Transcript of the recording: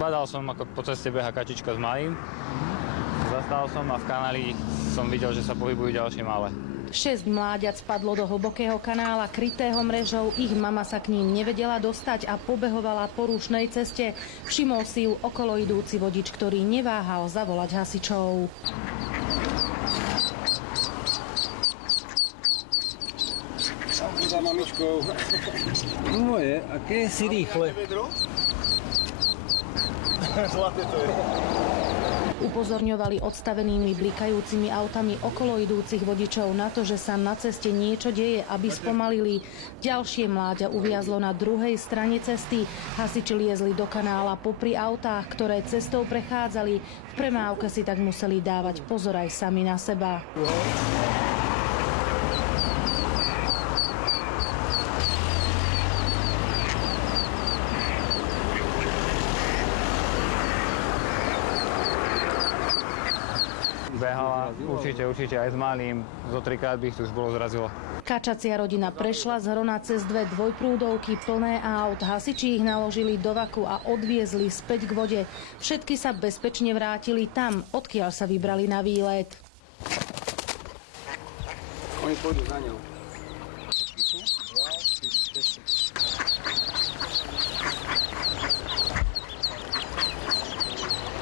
Zbadal som, ako po ceste beha kačička s malým. Zastal som a v kanáli som videl, že sa pohybujú ďalšie malé. 6 mláďat spadlo do hlbokého kanála krytého mrežou, ich mama sa k ním nevedela dostať a pobehovala po rušnej ceste. Všimol si ju okolo idúci vodič, ktorý neváhal zavolať hasičov. Za mamičkou. Moje, aké si rýchle. Zlaté to je. Upozorňovali odstavenými blikajúcimi autami okolo idúcich vodičov na to, že sa na ceste niečo deje, aby spomalili. Ďalšie mláďa uviazlo na druhej strane cesty. Hasiči liezli do kanála popri autách, ktoré cestou prechádzali. V premávke si tak museli dávať pozor aj sami na seba. Behala určite aj s malým. Zo 3-krát by ich tu už bolo zrazilo. Kačacia rodina prešla z Hrona cez 2 dvojprúdovky plné aut. Hasiči ich naložili do vaku a odviezli späť k vode. Všetky sa bezpečne vrátili tam, odkiaľ sa vybrali na výlet. Oni pôjdu za ňou.